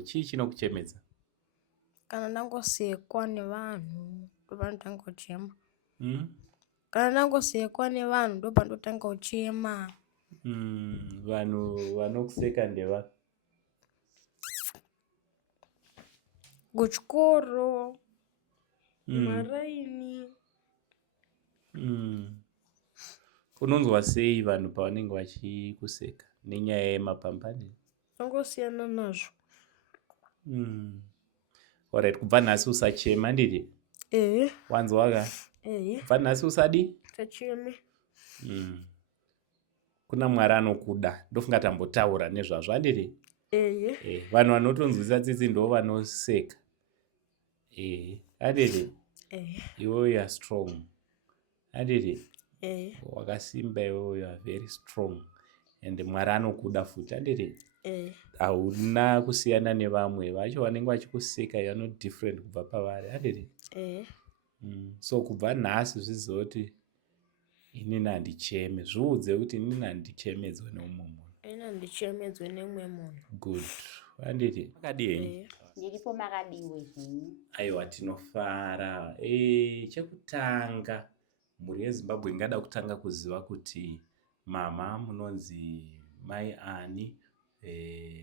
Chii chinokuchemedza? Kana ndangosekwa nevanhu ndopandotanga kuchema. Mm? Kana ndangosekwa nevanhu ndopandotanga kuchema. Vanhu vanokuseka ndeva? Kuchikoro, maraini. Unonzwa sei vanhu pavanenge vachikuseka nenyaya yemapambane? Zvangosiyana nazvo. Alright, kubva nhasi usachema ndidi? Wanzwa ka? Kubva nhasi usadi? Usacheme. Kuna Mwari anokuda. Ndofunga tambotaura nezvazvo handidi? Vanhu vanotonzwisa tsitsi ndo vanoseka. Handidi? Iwe you are strong. Handidi? Wakasimba iwe you are very strong. And Mwari anokuda futi. Handidi? Hauna kusiyana nevamwe vacho vanenge vachikuseka, you are not different kubva pavari. Handidi? So kubva nhasi zviziva kuti inini handicheme. Zviudze kuti inini handichemedzwe neumwe munhu. Inini handichemedzwe neumwe munhu. Good. Handidi? Makadii? Ndiripo makadiwe zvinyi. Aiwa, tinofara. Chekutanga, mhuri yeZimbabwe ingada kutanga kuziva kuti mama munonzi Mai ani,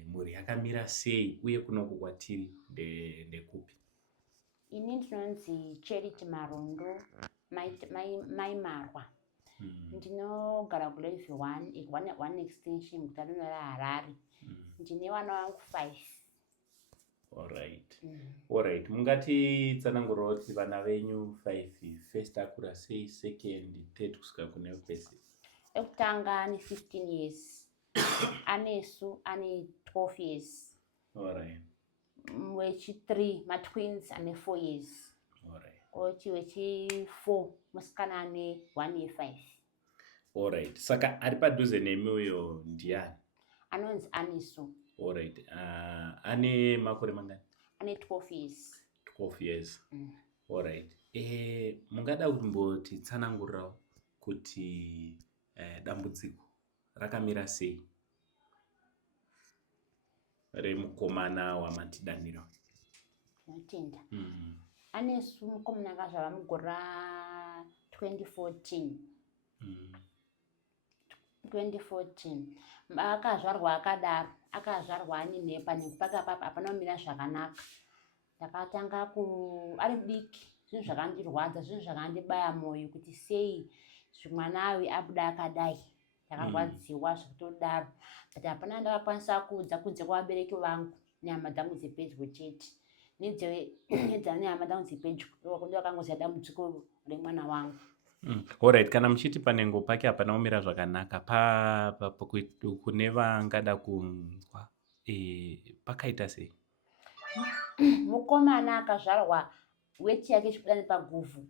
mhuri yakamira sei uye kunoku kwatiri ndekupi? Ini ndinonzi Charity Marondo, Mai Marwa. Ndinogara kuLevy 1 extension guta rino raHarare. Ndine vana vangu 5. Alright. Mungati tsanangura kuti vana venyu 5, first akura sei, second, third kusvika kune wepesi? Ekutanga ane 15 years. Anesu ane 12 years. Alright. Wechi3 matwins ane 4 years. Oti wechi4 musikana ane 1 year 5. Alright. Saka ari padhuze nemi uyo ndiani? Anonzi Anesu. Alright. Ane makore mangani? Ane 12 years. 12 years. Alright. Mungada kumboti tsanangurirawo kuti dambudziko rakamira sei remukomana wamatidanira? Tinotenda. Anesu mukomana akazvarwa mugore ra 2014. 2014. Akazvarwa akadaro. Akazvarwa ane nhepa nekupaka papa hapana kumira zvakanaka. Ndakatanga ari diki. Zvinhu zvakandirwadza, zvinhu zvakandibaya mwoyo kuti sei zvimwanawe abuda akadai. Ndakarwadziwa zvekutodaro. But hapana ndakakwanisa kuudza kunze kwavabereki vangu nehama dzangu dzepedyo chete. Nehama dzangu dzepedyo ndovakangoziva dambudziko remwana wangu. Alright, kana muchiti panengo pake hapana kumira zvakanaka kune vangada kunzwa, pakaita sei? Mukomana akazvarwa weti yake ichibuda nepaguvhu.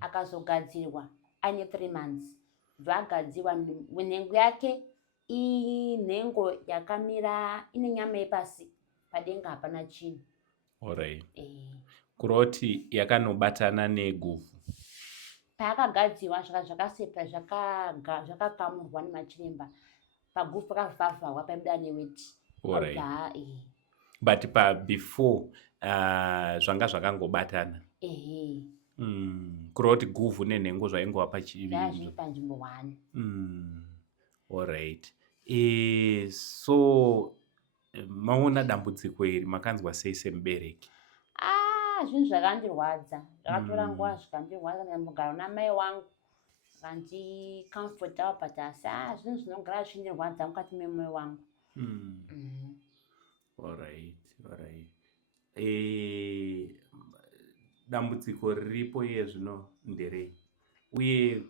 Akazogadzirwa ane 3 months. Bvagadzirwa nhengo yake inhengo yakamira ine nyama yepasi, padenga hapana chinhu. Alright. Kuroti yakanobatana neguvhu. Paakagadzirwa zvakasepa zvakakamurwa nemachiremba. Paguvhu pakavhavharwa paibuda neweti. Alright. But before zvanga zvakangobatana. Kuroti guvhu nenhengo zvaingova zvazviri panzvimbo 1. Alright. So maona dambudziko iri makanzwa sei semubereki? Zvinhu zvakandirwadza. Zvakatora nguva zvikandirwadza ndambogara namai wangu. Vakandicomfortawo but asi zvinhu zvinogara zvichindirwadza mukati memwoyo wangu. Alright. Dambudziko riripo iye zvino nderei? Uye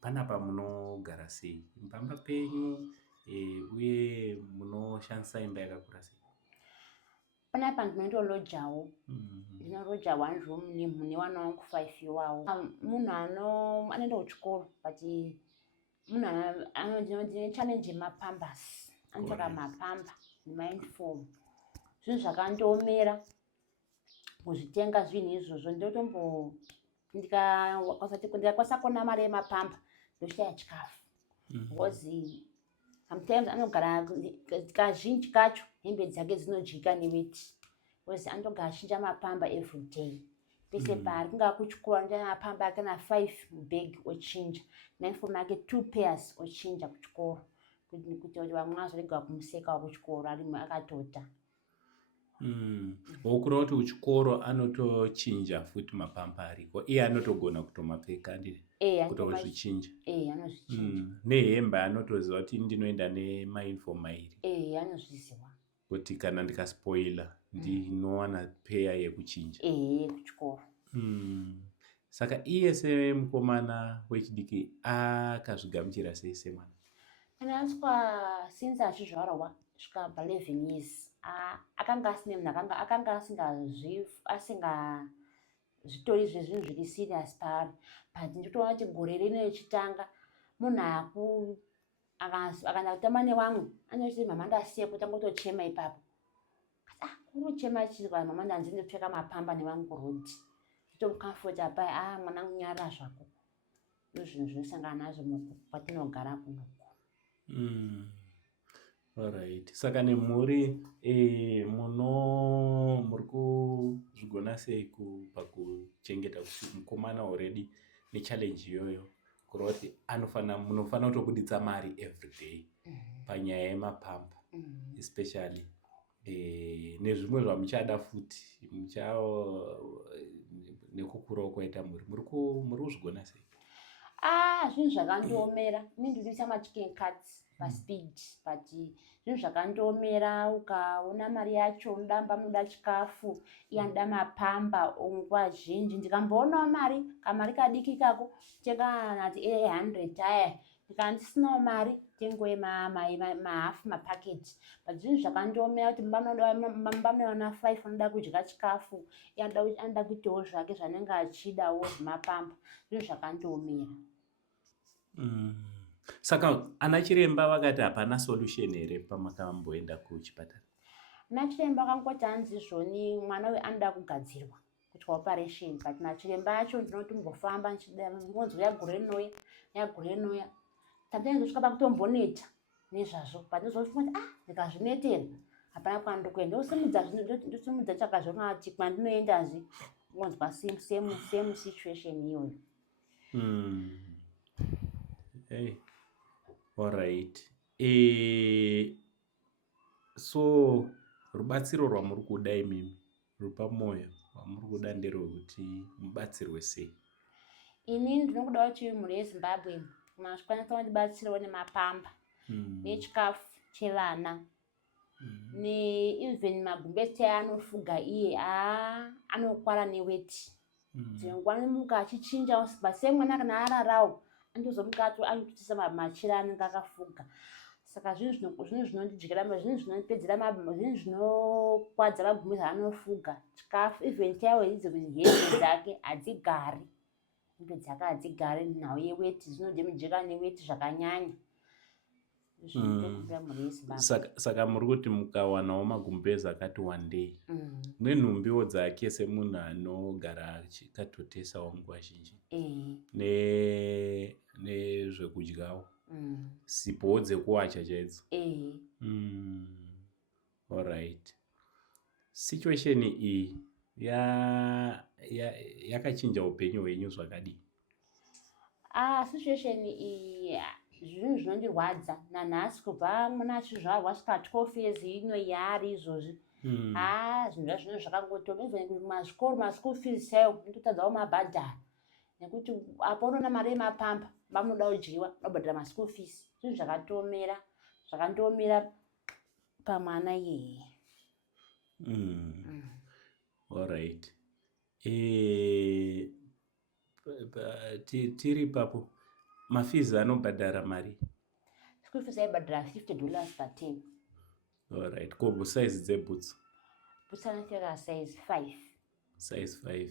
panapa munogara sei? Pamba penyu uye munoshandisa imba yakakura sei? Panapa ndinondolojawo. Ndinoloja 1 room mune vana vangu 5 iwawo. Munhu anoenda kuchikoro but munhu ndine challenge yemapambasi. Anotsvaka mapamba nemauniform. Zvinhu zvakandomera kuzvitenga zvinhu izvozvo. Ndikakwanisa kuona mari yemapamba ndoshaya chikafu. Because sometimes anogara kazhinji kacho hembe dzake dzinojika neweti wezi anotogara achinja mapamba everyday pese paari kungaa kuchikoro anoita mapamba ake na5 mubhegi ochinja nainifomu yake 2 pairs ochinja kuchikoro kuti vamwe vazorega kumuseka kuchikoro ari akatota. Wokureva kuti kuchikoro anotochinja futi mapamba ariko iye anotogona kutomapfeka ndiri kutozvichinja nehembe anotoziva kuti ndinoenda nemainifomu mairi anozviziva kuti kana ndikaspoila ndinowana peya yekuchinja kuchikoro. Saka iye semukomana wechidiki akazvigamuchira sei semwana? Anaswa since achizvarwa svika pa11 years akanga asine munhu akanga asingazvitori zvezvinhu zviri serious paari, but nditoona kuti gore rino richitanga munhu akaenda kutamba nevamwe anochiti mama ndasiye kutanga kutochema ipapo kurochema chizwa mama ndanzi ndopfeka mapamba nevamwe kurodhi tomukamfota pai mwana kunyarara zvako ndozvinhu zvinosangana nazvo kwatinogara kunoku. Alright. Saka nemhuri muri kuzvigona sei pakuchengeta kuti mukomana already nechallenge iyoyo kureva kuti munofanira kutobuditsa mari everyday panyaya yemapamba especially nezvimwe zvamuchada futi nekukurawo kwaita muri kuzvigona sei? Zvinhu zvakandoomera ini ndiriisa machicken cuts paspeed but zvinhu zvakandoomera ukaona mari yacho unodamba munoda chikafu iye anoda mapamba nguva zhinji ndikamboonawo kamari kadiki kako tenga nati 100 aya ndikandisinawo mari tengoye mahafu mapaketi but zvinhu zvakandoomera kuti mumba munowana 5 anoda kudya chikafu iye anoda kuitawo zvake zvanenge achidawo zvemapamba zvinhu zvakandoomera. Saka ana chiremba vakati hapana solution here pamakamboenda kuchipatara? Ana chiremba akangoti hanzi zvoni mwana uyu anoda kugadzirwa kuti operation but nachiremba acho ndinoti mbofamba ngonzwa yagore rinouya sometimes ndosvika pakutomboneta nezvazvo but ndozofunga kuti ndikazvinetera hapana kwandokuenda ndosimudza chakazvo kuti kwandinoendazve ngonzwa same situation iyoyo. Hey. Alright. So rubatsiro rwamuri kuda imimi rupamwoyo rwamuri kuda nderwekuti mubatsirwe sei? Ini ndinokuda kuti mhuri yeZimbabwe mazvikwanisa kundibatsirawo nemapamba nechikafu chevana even magumbezi anofuga iye anokwara neweti dzingwa nemuka achichinja basi mwana kana ararawo andozomuka anotisa machira anenge akafuga. Saka zvinhu zvinondidyira zvinhu zvinopedzera zvinhu zvinokwadza magumbezi anofuga chikafu even chaiwo idzi hembe dzake hadzigari hembe dzake hadzigari nhau yeweti zvinode mujeka neweti zvakanyanya. Saka muri kuti mukawanawo magumbezi akati wandei nenhumbiwo dzake semunhu anogara achikatotesawo nguva zhinji nezvekudyawo sipowo dzekuwacha chaidzo. Alright. Situation iyi yakachinja upenyu hwenyu zvakadii? Situation iyi zvinhu zvinondirwadza nanhasi kubva muna achizvarwa svika 12 years ino yaari izvozvi zvinhu zvakangotoma even kuti mazvikoro maschool fees chaiwo ndotadzawo mabhadhara nekuti apo unoona mari yemapamba vamunoda kudyiwa unobhadhara maschool fees zvinhu zvakandoomera pamwana iyeye. Alright. Tiri papo mafizi anobhadhara mari? School fees aibhadhara $50 per term. Alright. Ko size dzebhutsu? Bhutsu anopfeka size 5. Size 5.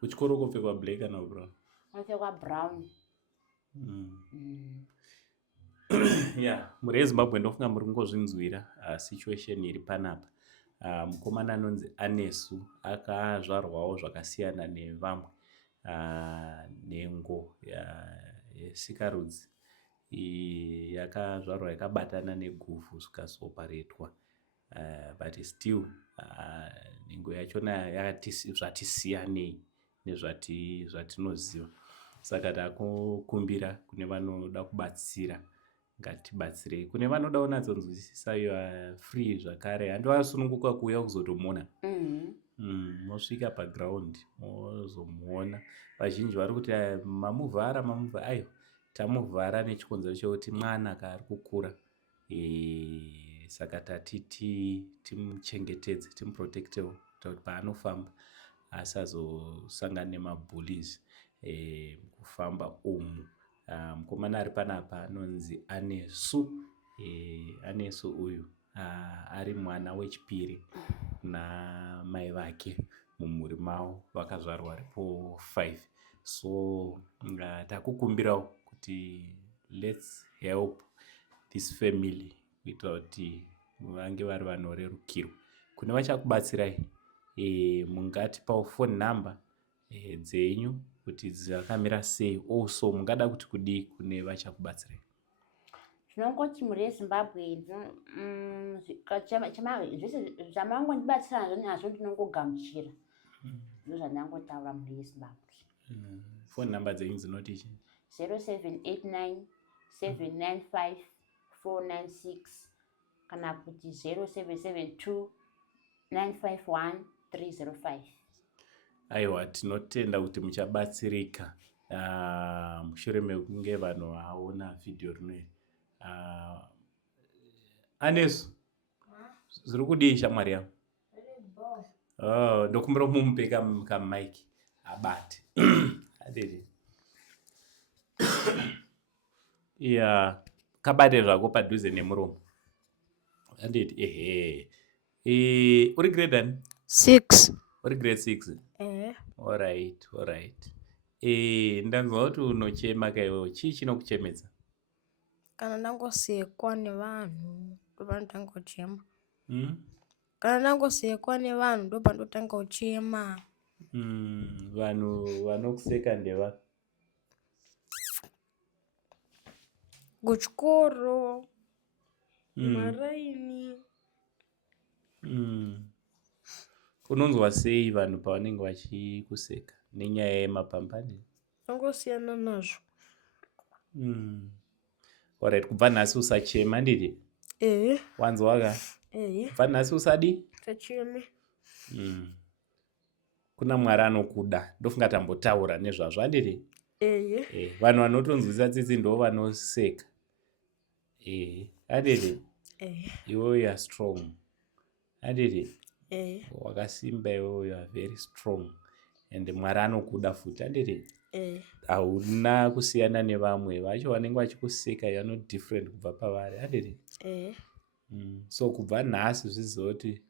Kuchikoro kopfekwa black kana brown? Anopfekwa brown. Muri yeZimbabwe ndofunga muri kungozvinzwira situation iri panapa. Mukomana anonzi Anesu akazvarwawo zvakasiyana nevamwe nengo yesikarudzi yakazvarwa yakabatana neguvhu zvikazoparetwa but still nhengo yachona yakati zvatisiyanei nezvatinoziva. Saka takukumbira kune vanoda kubatsira, ngatibatsirei. Kune vanoda kunatsonzwisisa, you are free zvakare, handivasununguka kuuya kuzotomona. Mosvika paground mozomuona. Vazhinji vari kuti mamuvhara aiwa, tamuvhara nechikonzero chekuti mwana kaari kukura, saka tatiti timuchengetedze, timuprotectewo kuti paanofamba asazosangana nemabullies kufamba umu. Mukomana ari panapa anonzi Anesu uyu ari mwana wechipiri namai vake mumhuri mavo, vakazvarwa ripo 5. So takukumbirawo kuti let's help this family kuitira kuti vange vari vanorerukirwa. Kune vachakubatsirai, mungatipawo phone number dzenyu kuti dzakamira sei, also mungada kuti kudii kune vachakubatsirai. Zvinongoti mhuri yeZimbabwe, zvese zvamangondibatsira nazvo ndinongogamuchira. Ndizvo zvandingangotaura mhuri yeZimbabwe. Phone number dzenyu dzinoti chii? 0789 795 496 kana kuti 0772 951 305. Aiwa, tinotenda kuti muchabatsirika mushure mekunge vanhu vaona video rinoiri. Anesu, zviri kudii shamwari yangu? Ndokumbira mumupe kamaiki abate. Adede. Kabate zvako padhuze nemuromo. Adede. Uri grade ani? 6. Uri grade 6? Alright. Ndanzwa kuti unochema kaiwo. Chii chinokuchemedza? Kana ndangosekwa nevanhu ndopandotanga kuchema. Kana ndangosekwa nevanhu ndopandotanga kuchema. Vanhu vanokuseka ndeva? Kuchikoro, maraini. Unonzwa sei vanhu pavanenge vachikuseka nenyaya yemapambane? Zvangosiyana nazvo. Alright, kubva nhasi usachema ndidi? Wanzwa ka? Kubva nhasi usadi? Tacheme. Kuna Mwari anokuda, ndofunga tambotaura nezvazvo handidi? Vanhu vanotonzwisa tsitsi ndo vanoseka. Handidi? Iwe you are strong. Handidi? Wakasimba iwe, you are very strong. And Mwari anokuda futi, handidi? Hauna kusiyana nevamwe vacho vanenge vachikuseka, you are not different kubva pavari, handidi? So kubva nhasi zviziva kuti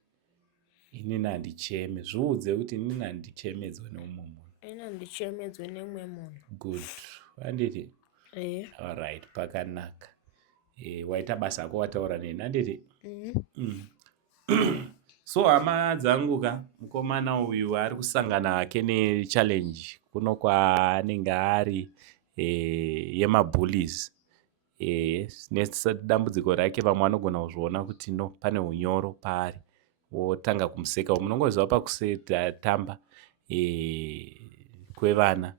inini handicheme. Zviudze kuti inini handichemedzwe neumwe munhu. Inini handichemedzwe neumwe munhu. Good. Handidi? Alright, pakanaka. Waita basa rako wataura neni, handidi? So hama dzangu ka, mukomana uyu ari kusangana hake nechallenge kuno kwaanenge ari yemabullies. Nedambudziko rake vamwe vanogona kuzviona kuti no, pane unyoro paari, wotanga kumuseka. Munongoziva pakusatamba kwevana,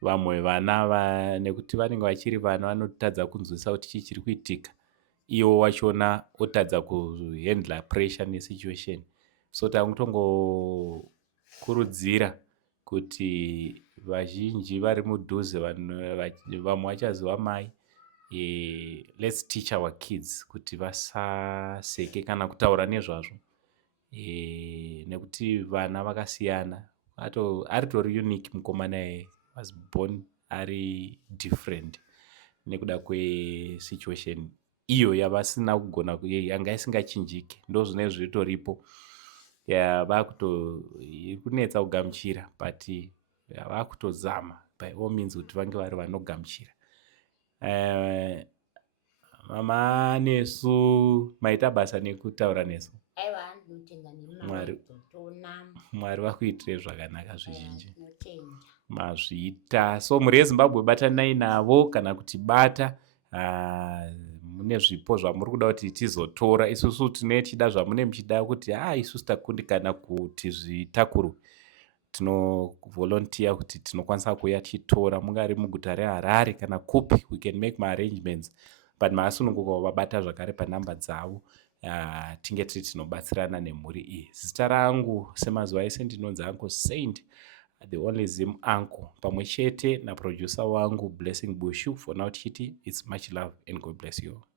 vamwe vana nekuti vanenge vachiri vana vanotadza kunzwisisa kuti chii chiri kuitika, iwo wachona otadza kuhandla pressure nesituation. So takutongokurudzira kuti vazhinji vari mudhuze, vamwe vachaziva mai, let's teach our kids kuti vasaseke kana kutaura nezvazvo, nekuti vana vakasiyana. Aritori unique mukomana was born ari different nekuda kwesituation iyo yavasina kugona, yanga isingachinjike. Ndo zvinenge zvitoripo, kunetsa kugamuchira, but vakutozama by all means kuti vange vari vanogamuchira. Mama Anesu, maita basa nekutaura nesu. Mwari vakuitire zvakanaka zvizhinji. Mazviita. So mhuri yeZimbabwe batanai navo, kana kuti bata mune zvipo zvamuri kuda kuti tizotora, isusu tine chida zvamune muchida kuti isusu takundikana kuti zvitakurwe, tinovolontiya kuti tinokwanisa kuuya tichitora, mungari muguta reHarare kana kupi, we can make my arrangements, but maasununguka vabata zvakare panhamba dzavo, tinge tiri tinobatsirana nemhuri iyi. Zita rangu semazuva ese ndinonzi Uncle Saint, the only Zim uncle, pamwe chete naproducer wangu Blessing Bushu. For now tichiti it's much love and God bless you.